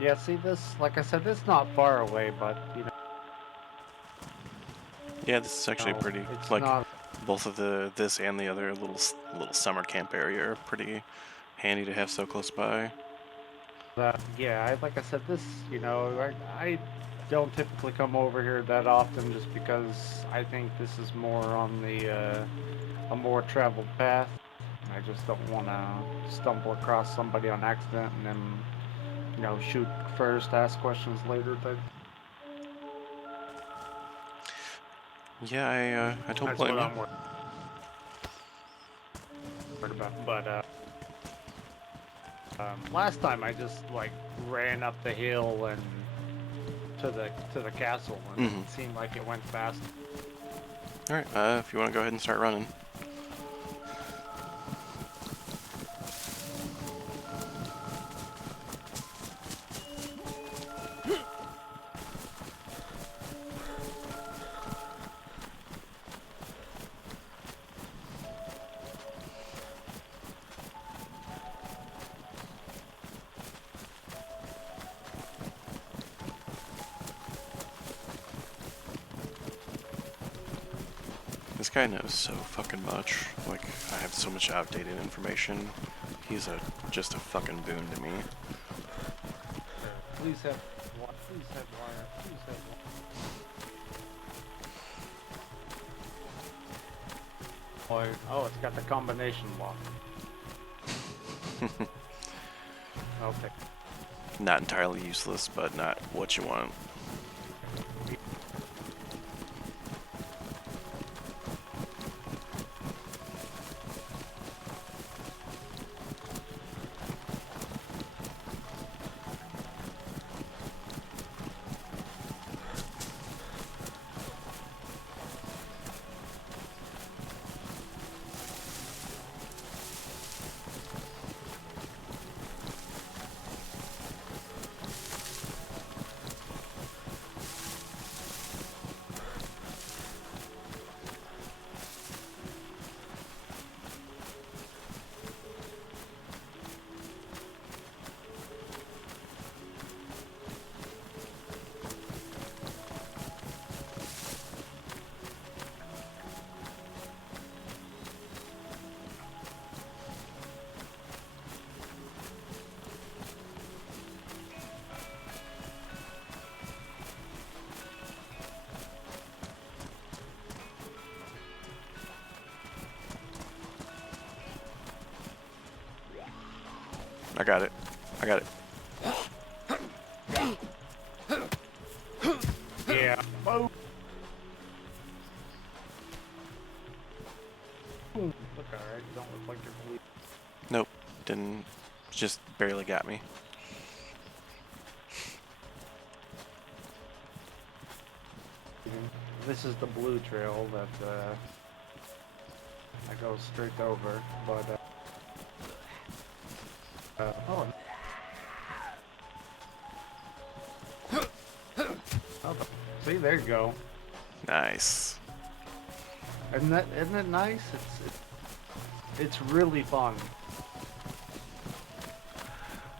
Yeah, see this, like I said, this is not far away, but Yeah, this is actually pretty, it's like, not both of this and the other little summer camp area are pretty handy to have so close by. that. Yeah, like I said, this, I don't typically come over here that often just because I think this is more on the a more traveled path. I just don't want to stumble across somebody on accident and then, shoot first, ask questions later. Yeah, I don't That's blame what you. I'm worried about. But last time I just like ran up the hill and to the castle, and Mm-hmm. it seemed like it went fast. All right, if you want to go ahead and start running. This guy knows so fucking much. Like, I have so much outdated information. He's just a fucking boon to me. Please have wire. Please have wire. Please have wire. Oh, it's got the combination lock. Okay. Not entirely useless, but not what you want. I got it. I got it. Yeah. Boom. Look, alright. You don't look like you're bleeding. Nope. Didn't. Just barely got me. This is the blue trail that goes straight over, but oh, oh, see, there you go. Nice. Isn't it nice? It's really fun.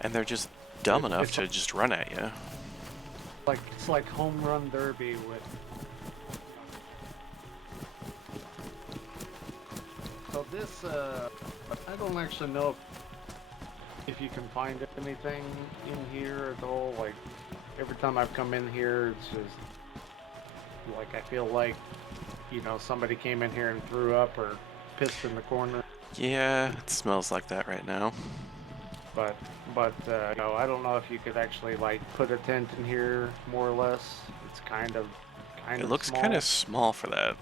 And they're just dumb enough It's to just run at you. like home run derby with. So this I don't actually know if you can find anything in here at all. Like every time I've come in here, it's just like I feel like somebody came in here and threw up or pissed in the corner. Yeah, it smells like that right now. But I don't know if you could actually like put a tent in here more or less. It's kind of It looks small. kind of small for that.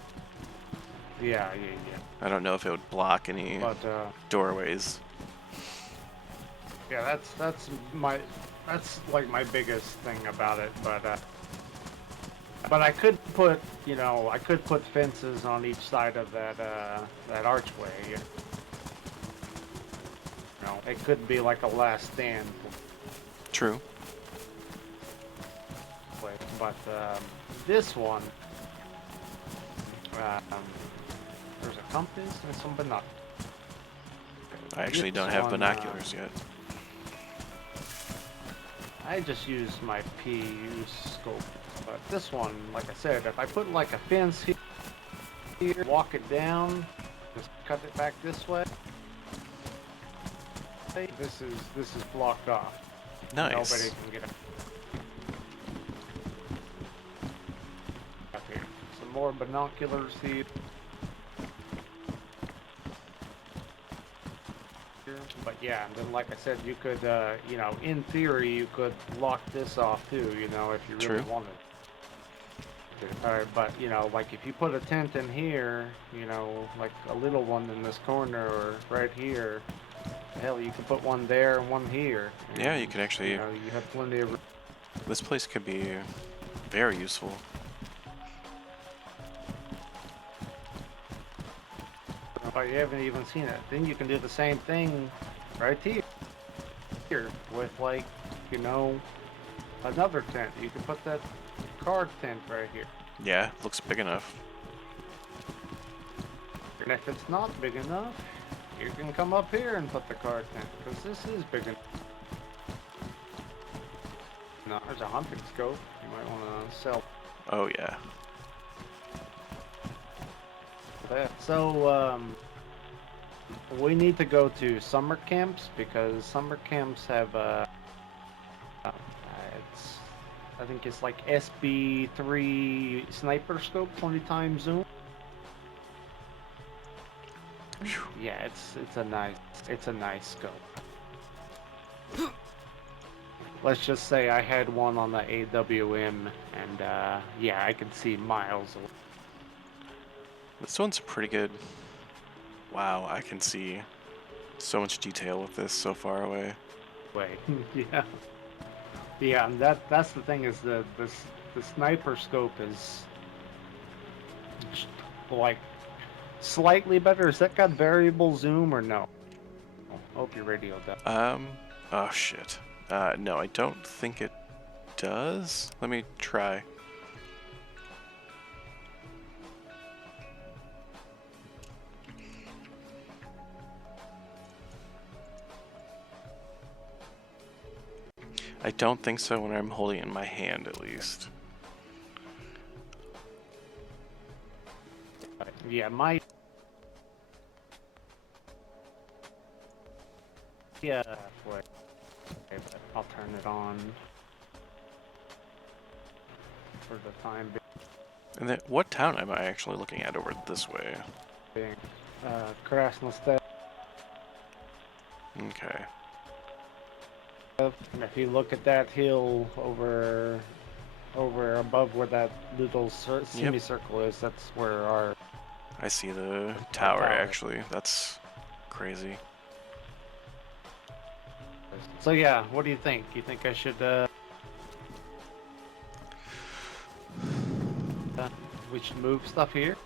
Yeah. I don't know if it would block any But doorways. yeah, that's like my biggest thing about it. But I could put fences on each side of that archway. It could be like a last stand. True. But this one, um, there's a compass and some binoculars. I actually don't have binoculars yet. I just use my PU scope. But this one, like I said, if I put like a fence here, walk it down, just cut it back this way, this is blocked off. Nobody Nice. can get up here. Some more binoculars here. But yeah, and then like I said, you could, you know, in theory, you could lock this off too, you know, if you really True. wanted to. But, you know, like if you put a tent in here, you know, like a little one in this corner or right here, hell, you could put one there and one here. Yeah, you And, could you actually. know, you have plenty of room. This place could be very useful. But you haven't even seen it. Then you can do the same thing right here with like, you know, another tent. You can put that card tent right here. Yeah, looks big enough. And if it's not big enough, you can come up here and put the card tent, because this is big enough. No, there's a hunting scope. You might want to sell Oh yeah. that. So, we need to go to summer camps, because summer camps have, it's, I think it's like SB3 sniper scope, 20 times zoom. Phew. Yeah, it's a nice scope. Let's just say I had one on the AWM, and yeah, I could see miles away. This one's pretty good. Wow, I can see so much detail with this so far away. Yeah, yeah, and that's the thing, is the sniper scope is like slightly better. Has that got variable zoom or no? Hope your radio does. Oh shit. No, I don't think it does. Let me try. I don't think so when I'm holding it in my hand, at least. Yeah, my yeah, wait, I'll turn it on for the time And then, what town am I actually looking at over this way? being. Krasnostav. Okay. And if you look at that hill over above where that little semicircle is, that's where our I see the tower, actually. That's crazy. So yeah, what do you think? You think I should we should move stuff here?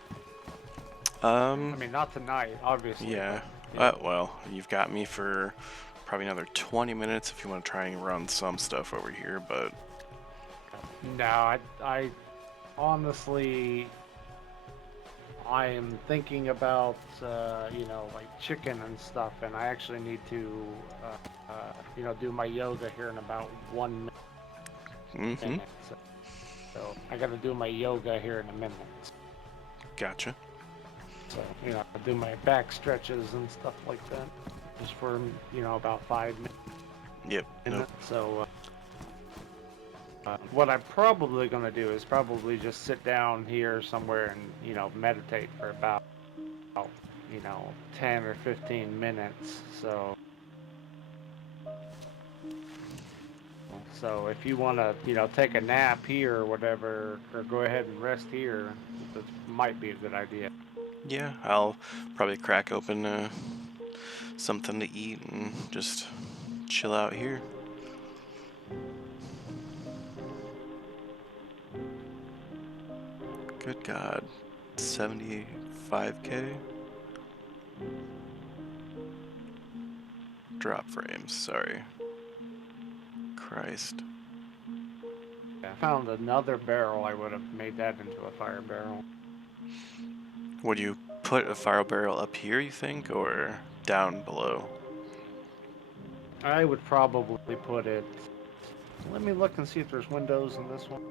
I mean, not tonight, obviously. Yeah. But, Well, you've got me for probably another 20 minutes if you want to try and run some stuff over here, but no, I honestly, I am thinking about, you know, like chicken and stuff, and I actually need to, you know, do my yoga here in about 1 minute. mm-hmm. So I gotta do my yoga here in a minute. Gotcha. So, you know, I do my back stretches and stuff like that, just for, you know, about 5 minutes. Yep. Nope. So, what I'm probably going to do is probably just sit down here somewhere and, you know, meditate for about, you know, 10 or 15 minutes. So if you want to, you know, take a nap here or whatever, or go ahead and rest here, that might be a good idea. Yeah, I'll probably crack open something to eat and just chill out here. Good God. 75K? Drop frames, sorry. Christ. I found another barrel. I would have made that into a fire barrel. Would you put a fire barrel up here, you think, or down below? I would probably put it Let me look and see if there's windows in this one.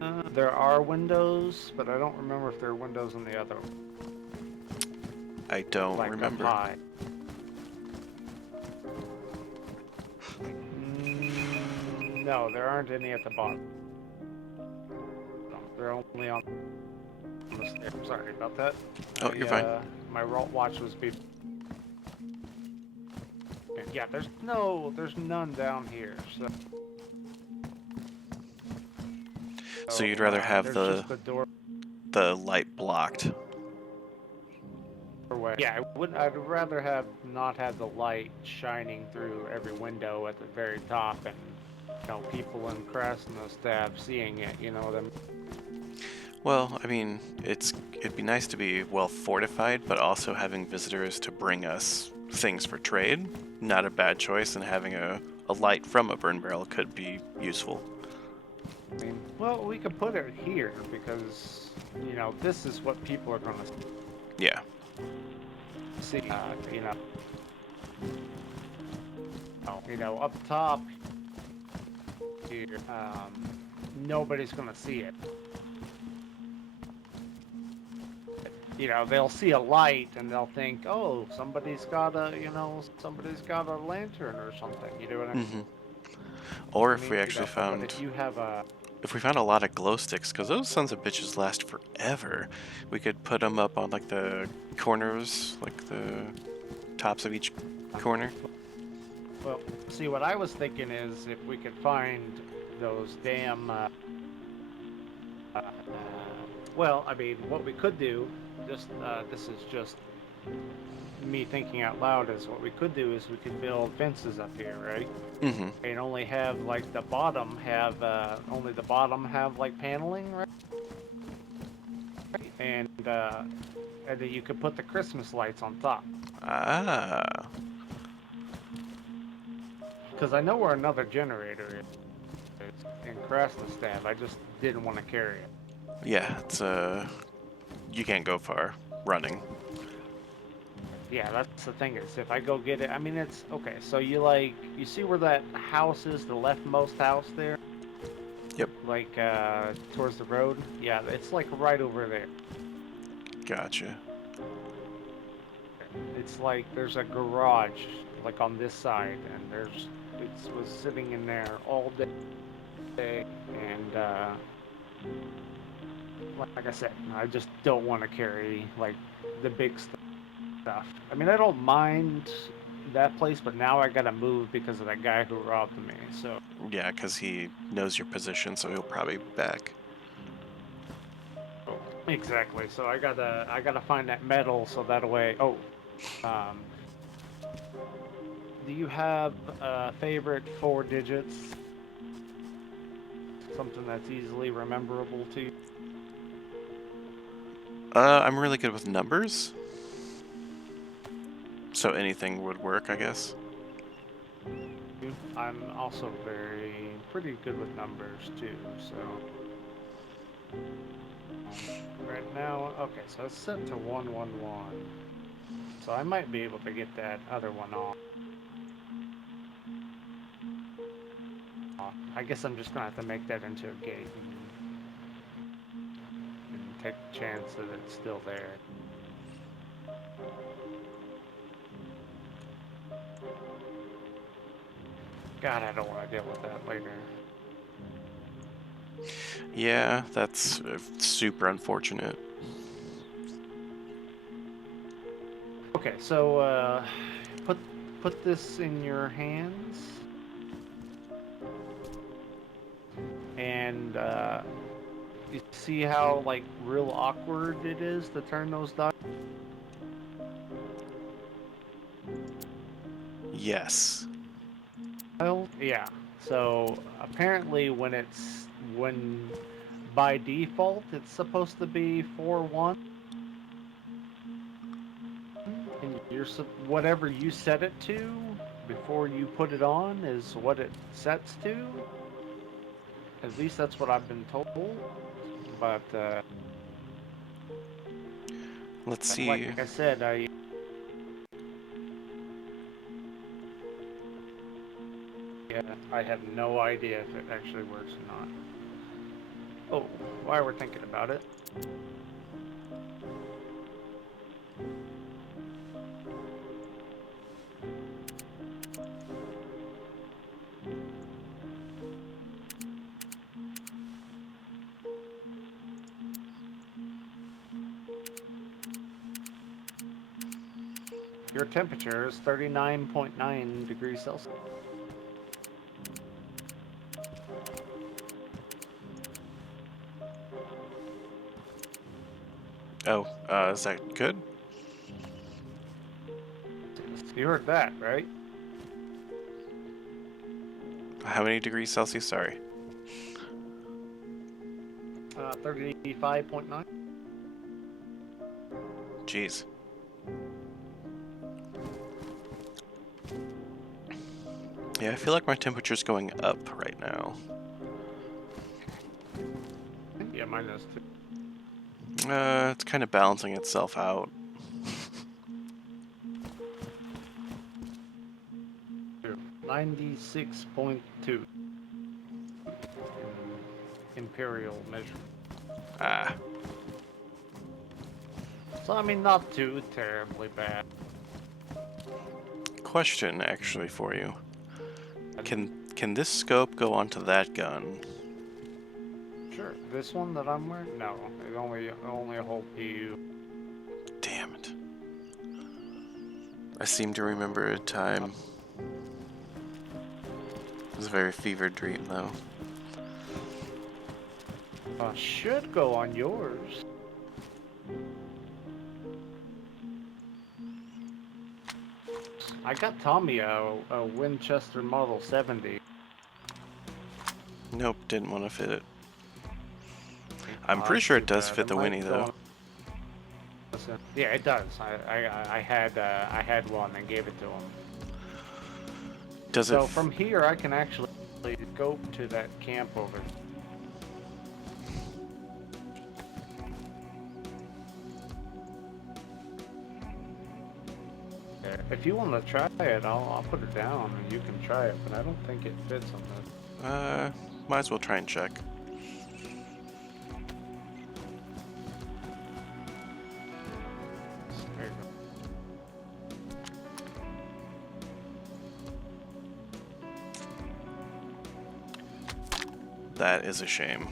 Uh, there are windows, but I don't remember if there are windows in the other one. I don't Like up remember. high. No, there aren't any at the bottom. They're only on the stairs. Sorry about that. Oh, you're fine. My watch was beeping. Yeah, there's none down here. So you'd rather have there's the just the door. light blocked. Way. Yeah, I'd rather have not had the light shining through every window at the very top, and people in Krasnodar staff seeing it. You know what I mean? Well, I mean, it'd be nice to be well fortified, but also having visitors to bring us things for trade. Not a bad choice, and having a light from a burn barrel could be useful. I mean, well, we could put it here because this is what people are going to Yeah. see. Up top here, nobody's going to see it. They'll see a light and they'll think, oh, somebody's got a lantern or something. You know what I mean? Mm-hmm. Or if we actually found, but if you have if we found a lot of glow sticks, because those sons of bitches last forever, we could put them up on like the corners, like the tops of each corner. well, see, what I was thinking is if we could find those damn, well, I mean, what we could do, this is just me thinking out loud, is what we could do is we could build fences up here, right? Mm-hmm. And only have like only the bottom have like paneling, right? And then you could put the Christmas lights on top. Ah. Because I know where another generator is in Krasnodar. I just didn't want to carry it. Yeah, it's you can't go far running. Yeah, that's the thing is if I go get it, I mean it's okay. So you see where that house is, the leftmost house there? Yep. Like towards the road? Yeah, it's like right over there. Gotcha. It's like there's a garage like on this side, and it was sitting in there all day, and like I said, I just don't want to carry like the big stuff. I mean, I don't mind that place, but now I gotta move because of that guy who robbed me. So Yeah, because he knows your position, so he'll probably be back. exactly. So I gotta find that metal so that way. Oh, um, do you have a favorite 4 digits? Something that's easily rememberable to you? I'm really good with numbers, so anything would work, I guess. I'm also pretty good with numbers too. So right now, okay, so it's set to 111. So I might be able to get that other one off. I guess I'm just gonna have to make that into a gate and take the chance that it's still there. God, I don't want to deal with that later. Yeah, that's super unfortunate. Okay, so put this in your hands, and you see how like real awkward it is to turn those dials? Yes. Yeah. So apparently, when by default it's supposed to be 4-1, and whatever you set it to before you put it on is what it sets to. At least that's what I've been told. But Let's see. like I said, I have no idea if it actually works or not. Oh, while we're thinking about it, your temperature is 39.9 degrees Celsius. Oh, is that good? You heard that, right? How many degrees Celsius? Sorry. 35.9. Jeez. Yeah, I feel like my temperature's going up right now. Yeah, mine is too. It's kind of balancing itself out. 96.2 imperial measurement. Ah. So I mean, not too terribly bad. Question, actually, for you. Can this scope go onto that gun? Sure. This one that I'm wearing? No, it only a whole PU. Damn it. I seem to remember a time. It was a very fevered dream, though. Should go on yours. I got Tommy a Winchester Model 70. Nope, didn't want to fit it. I'm pretty sure it does fit the Winnie, though. Yeah, it does. I had one and gave it to him. Does So it? from here, I can actually go to that camp over. If you want to try it, I'll put it down and you can try it. But I don't think it fits on this. Might as well try and check. There you go. That is a shame.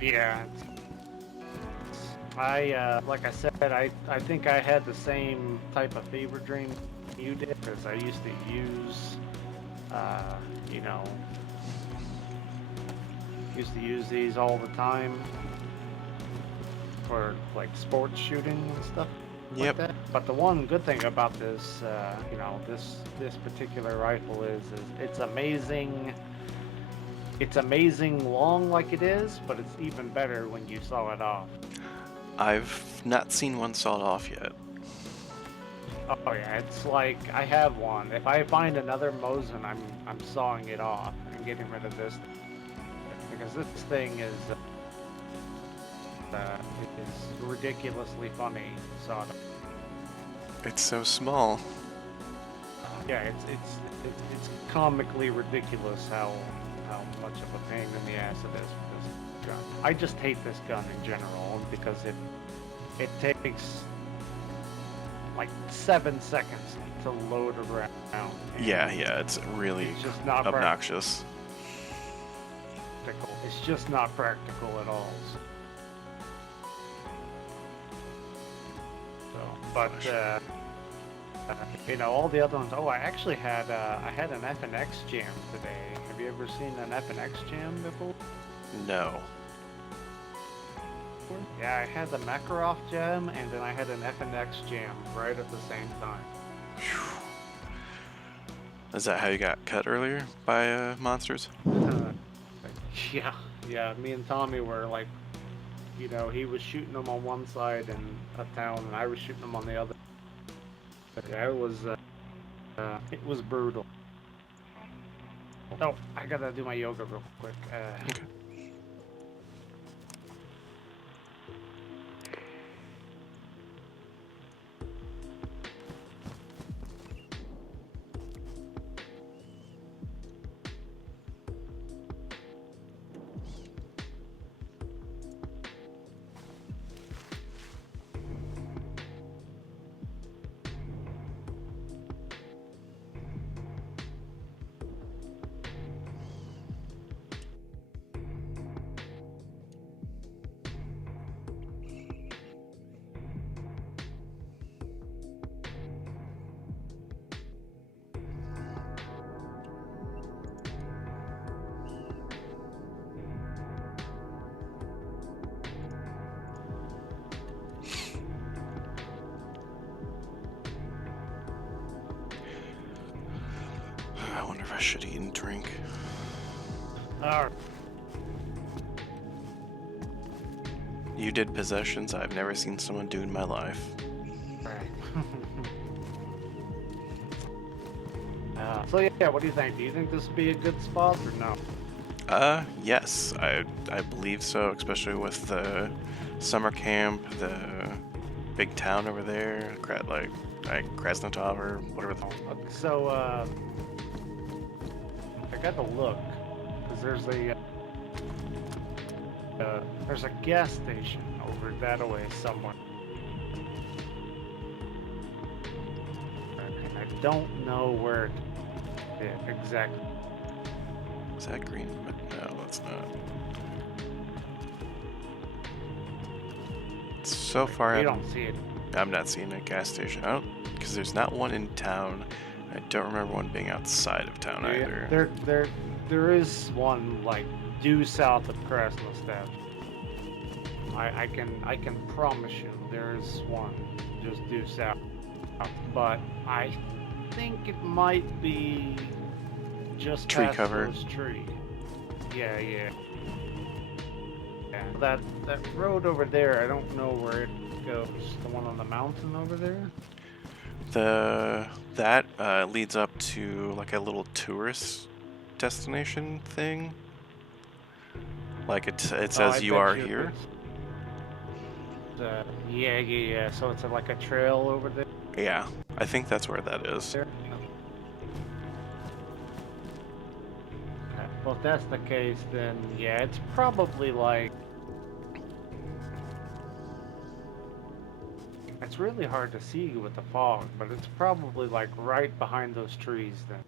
Yeah. Like I said, I think I had the same type of fever dream you did, because I used to use, you know, these all the time for like sports shooting and stuff Yep. like that. But the one good thing about this, you know, this particular rifle is it's amazing. It's amazing long like it is, but it's even better when you saw it off. I've not seen one sawed off yet. Oh yeah, it's like I have one. If I find another Mosin, I'm sawing it off and getting rid of this, because this thing is ridiculously funny sawed off. It's so small. Yeah, it's comically ridiculous how much of a pain in the ass it is with this gun. I just hate this gun in general because it takes like 7 seconds to load a round. Yeah, it's really It's just not obnoxious. practical. It's just not practical at all. So, but you know, all the other ones. Oh, I actually had I had an FNX jam today. Have you ever seen an FNX jam before? No. Yeah, I had the Makarov jam, and then I had an FNX jam right at the same time. Whew. Is that how you got cut earlier by monsters? Yeah. Me and Tommy were like, you know, he was shooting them on one side of town, and I was shooting them on the other. Yeah, it was brutal. Oh, I gotta do my yoga real quick. Okay. I should eat and drink. Alright. You did possessions I've never seen someone do in my life. So yeah, what do you think? Do you think this would be a good spot or no? Yes, I believe so, especially with the summer camp, the big town over there, Krasnotov or whatever. Okay, so I got to look because there's a gas station over that way somewhere. And I don't know where exactly. Is that green? No, that's not. So far, You don't see it. I'm not seeing a gas station. I don't, because there's not one in town. I don't remember one being outside of town either. There is one like due south of Krasnostav. I can promise you there is one just due south, but I think it might be just Tree past cover. those trees. Yeah. That road over there, I don't know where it goes. The one on the mountain over there. That leads up to like a little tourist destination thing. Like it Oh, says I you bet are you here. yeah. So it's like a trail over there. Yeah, I think that's where that is. Okay. Well, if that's the case, then yeah, it's probably like it's really hard to see with the fog, but it's probably like right behind those trees then.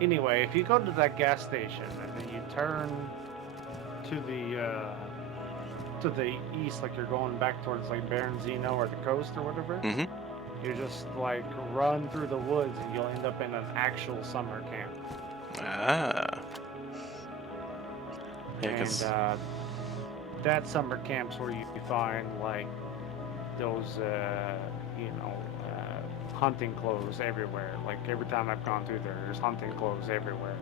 Anyway, if you go to that gas station and then you turn to the east, like you're going back towards like Berenzino or the coast or whatever, Mm-hmm. you just like run through the woods and you'll end up in an actual summer camp. Ah. Yeah, And 'cause that summer camp's where you find like those hunting clothes everywhere. Like every time I've gone through there, there's hunting clothes everywhere.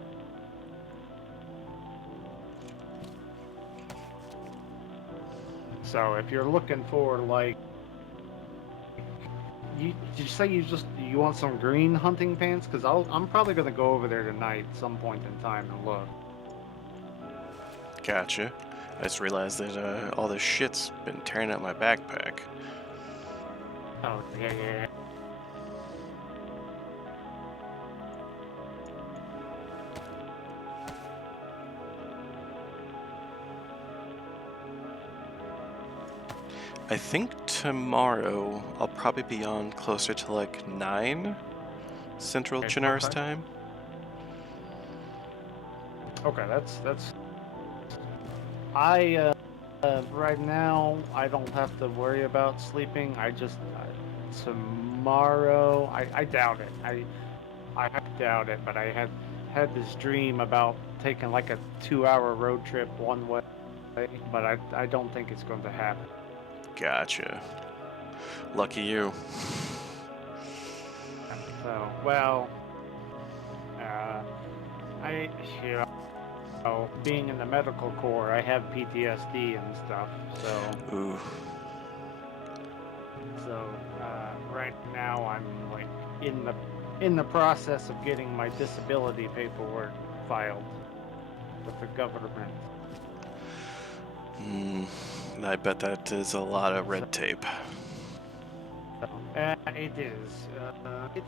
So if you're looking for like, did you say you want some green hunting pants? Because I'm probably gonna go over there tonight, at some point in time, and look. gotcha. I just realized that all this shit's been tearing up my backpack. Oh yeah. I think tomorrow I'll probably be on closer to like 9 Central Okay, Chernarus okay. time. Okay, that's. I right now I don't have to worry about sleeping. Tomorrow I doubt it. I doubt it, but I had this dream about taking like a 2-hour road trip one way, but I don't think it's going to happen. Gotcha. Lucky you. So well, uh, I you know, being in the medical corps, I have PTSD and stuff. Ooh. So right now I'm like in the process of getting my disability paperwork filed with the government. I bet that is a lot of red tape. It is.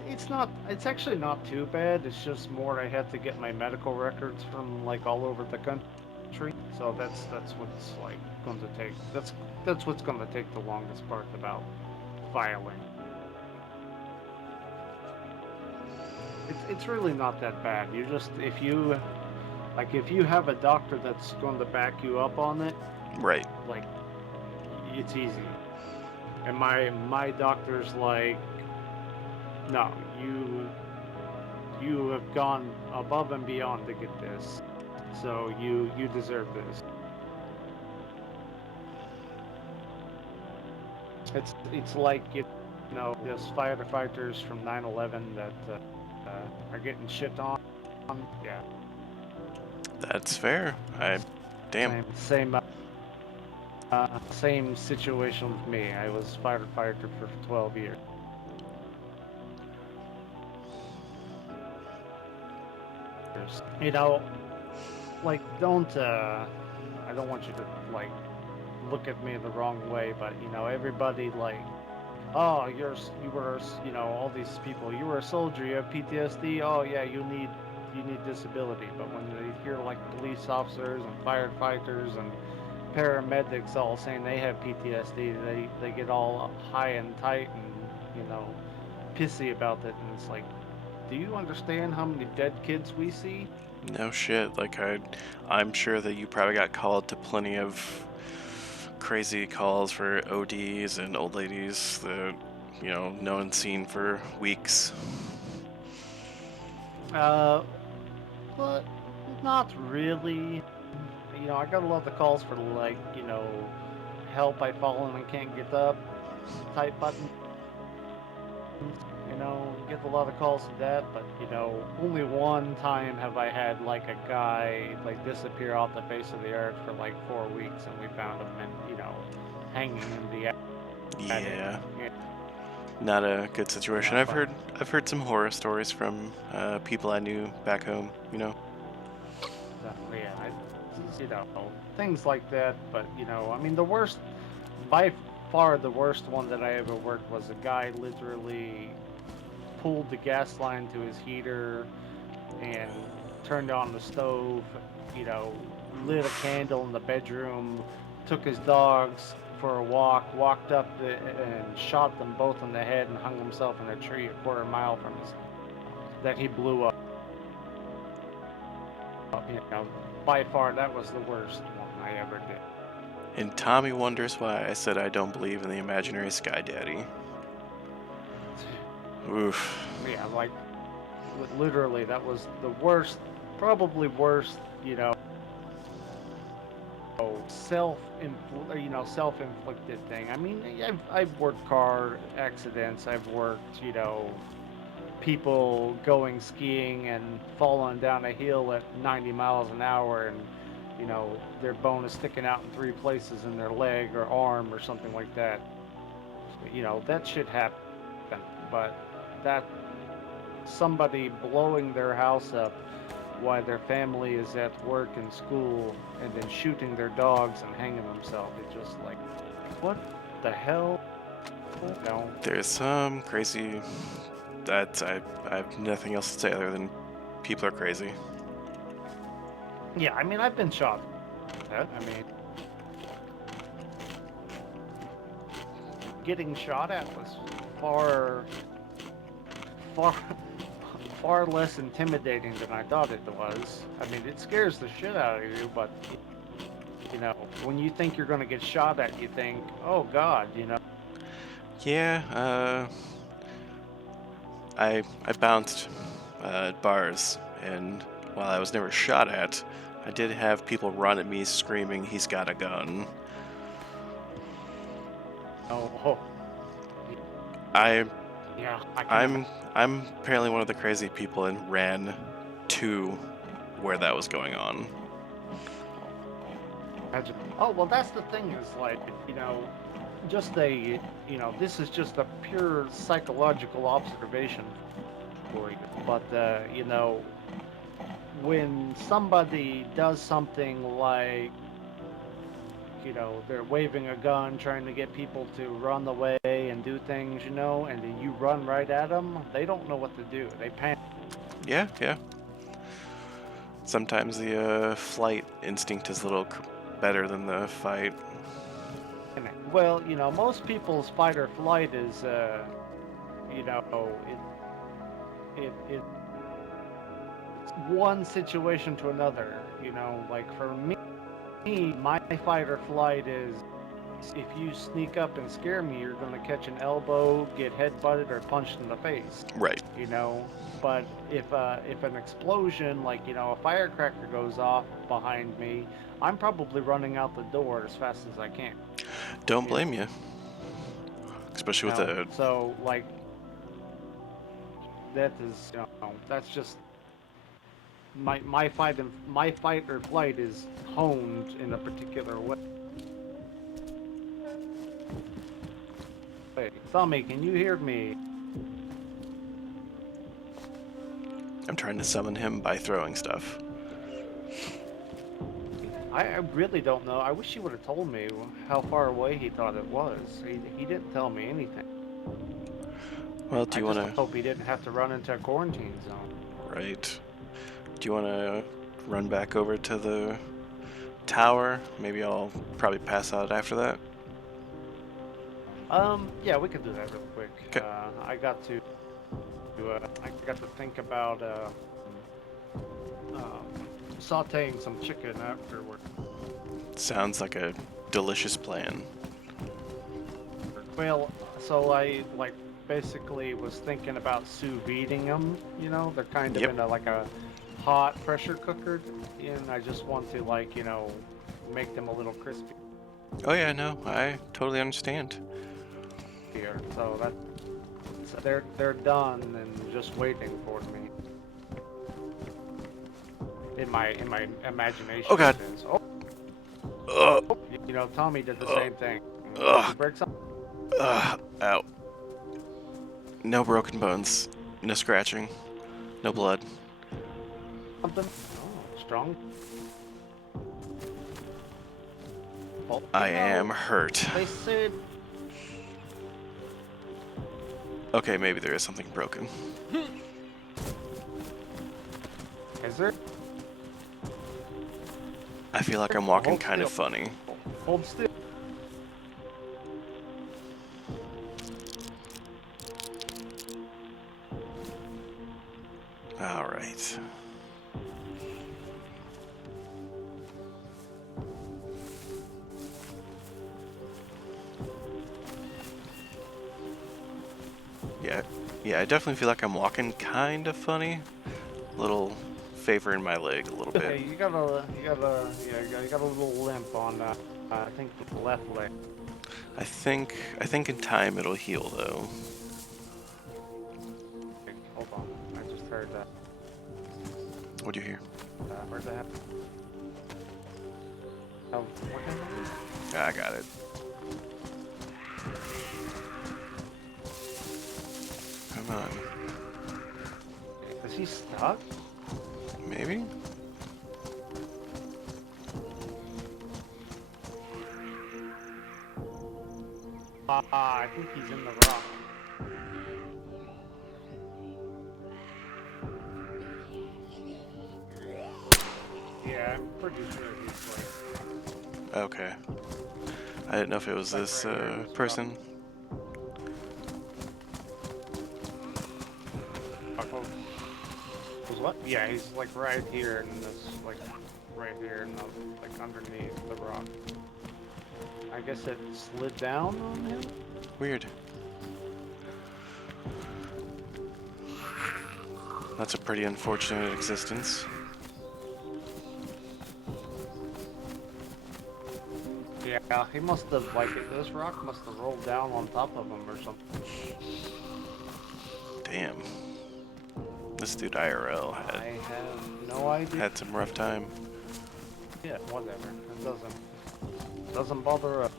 It's not. It's actually not too bad. It's just more. I had to get my medical records from like all over the country. So that's what's like going to take. That's what's going to take the longest part about filing. It's really not that bad. You just if you have a doctor that's going to back you up on it, Right. like it's easy. And my doctor's like, no, you have gone above and beyond to get this, so you deserve this. It's like Those firefighters from 9/11 that are getting shit on. Yeah, That's fair. Damn. same situation with me. I was firefighter for 12 years. You know, like don't I don't want you to like look at me the wrong way, but everybody like, oh, you were all these people, you were a soldier, you have PTSD. Oh yeah, you need disability. But when they hear like police officers and firefighters and paramedics all saying they have PTSD, they get all high and tight and pissy about it, and it's like, do you understand how many dead kids we see? No shit. Like I'm sure that you probably got called to plenty of crazy calls for ODs and old ladies that no one's seen for weeks. Uh, but not really. I got a lot of calls for like, help, I've fallen and can't get up type buttons. Get a lot of calls to that, but only one time have I had like a guy like disappear off the face of the earth for like 4 weeks, and we found him and hanging in the attic. Yeah, Yeah, not a good situation. not I've fun. heard some horror stories from people I knew back home. So, yeah, things like that. But I mean, the worst, by far the worst one that I ever worked was a guy literally pulled the gas line to his heater and turned on the stove, you know, lit a candle in the bedroom, took his dogs for a walk, walked up and shot them both in the head and hung himself in a tree a quarter mile from his that he blew up. You know, by far that was the worst one I ever did. And Tommy wonders why I said I don't believe in the imaginary sky daddy. Oof. Yeah, like literally that was the worst, probably worst, self-inflicted thing. I mean, I've worked car accidents. I've worked, people going skiing and falling down a hill at 90 miles an hour, and their bone is sticking out in three places in their leg or arm or something like that. That shit happen. But that somebody blowing their house up while their family is at work and school, and then shooting their dogs and hanging themselves. It's just like, what the hell? No. There's some crazy. That I have nothing else to say other than people are crazy. Yeah, I mean, I've been shot at. I mean, getting shot at was far, far, far less intimidating than I thought it was. I mean, it scares the shit out of you, but when you think you're gonna get shot at, you think, oh God. Yeah, I bounced at bars, and while I was never shot at, I did have people run at me screaming, "He's got a gun." Oh, I yeah, I can. I'm apparently one of the crazy people and ran to where that was going on. Imagine. Oh, well, that's the thing is like, just a, this is just a pure psychological observation for you. But, when somebody does something like, they're waving a gun, trying to get people to run away and do things, and then you run right at them, they don't know what to do. They panic. Yeah, yeah. Sometimes the flight instinct is a little better than the fight. Well, most people's fight or flight is, it's one situation to another. Like for me, my fight or flight is if you sneak up and scare me, you're gonna catch an elbow, get head butted, or punched in the face. Right. You know, but if an explosion, like a firecracker goes off behind me, I'm probably running out the door as fast as I can. Don't You know, blame you. especially with You know, the. so like that is, you know, that's just my fight or flight is honed in a particular way. Tommy, can you hear me? I'm trying to summon him by throwing stuff. I really don't know. I wish he would have told me how far away he thought it was. He didn't tell me anything. Well, do I you want just to? hope he didn't have to run into a quarantine zone. Right. Do you want to run back over to the tower? Maybe I'll probably pass out after that. Yeah, we could do that real quick. Okay. I got to think about sautéing some chicken afterward. Sounds like a delicious plan. Well, so I like basically was thinking about sous videing them. You know, they're kind of Yep. in a like a hot pressure cooker, and I just want to like make them a little crispy Oh yeah, no, I totally understand. here. So they're done and just waiting for me. In my imagination, Oh god. it is. Oh, Ugh. Tommy did the Ugh. same thing. Did you Ugh. break something? Ugh. Ow. No broken bones. No scratching. No blood. Oh, strong. Oh, I am hurt. They said. Okay, maybe there is something broken. Is there? I feel like I'm walking Hold kind of still. funny. Hold still. Alright. Yeah, I definitely feel like I'm walking kind of funny. Little favor in my leg a little Yeah, bit. you got a little limp on, I think the left leg. I think in time it'll heal though. Hold on, I just heard that. What'd you hear? Where's that happen? Oh, what happened? I got it. Come on. Is he stuck? Maybe? I think he's in the rock. Yeah, I'm pretty sure he's like. Okay. I didn't know if it was Like this right here in this person. rock. Was what? Yeah, he's like right here in this, like right here in the, like underneath the rock. I guess it slid down on him? Weird. That's a pretty unfortunate existence. Yeah, he must have, like, this rock must have rolled down on top of him or something. Damn. This dude IRL I have no idea. had some rough time. Yeah, whatever. It doesn't bother us.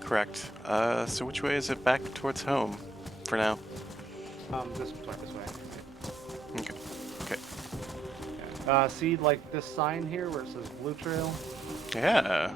Correct. So which way is it back towards home for now? This way. Okay. Okay. See, like, this sign here where it says Blue Trail? Yeah.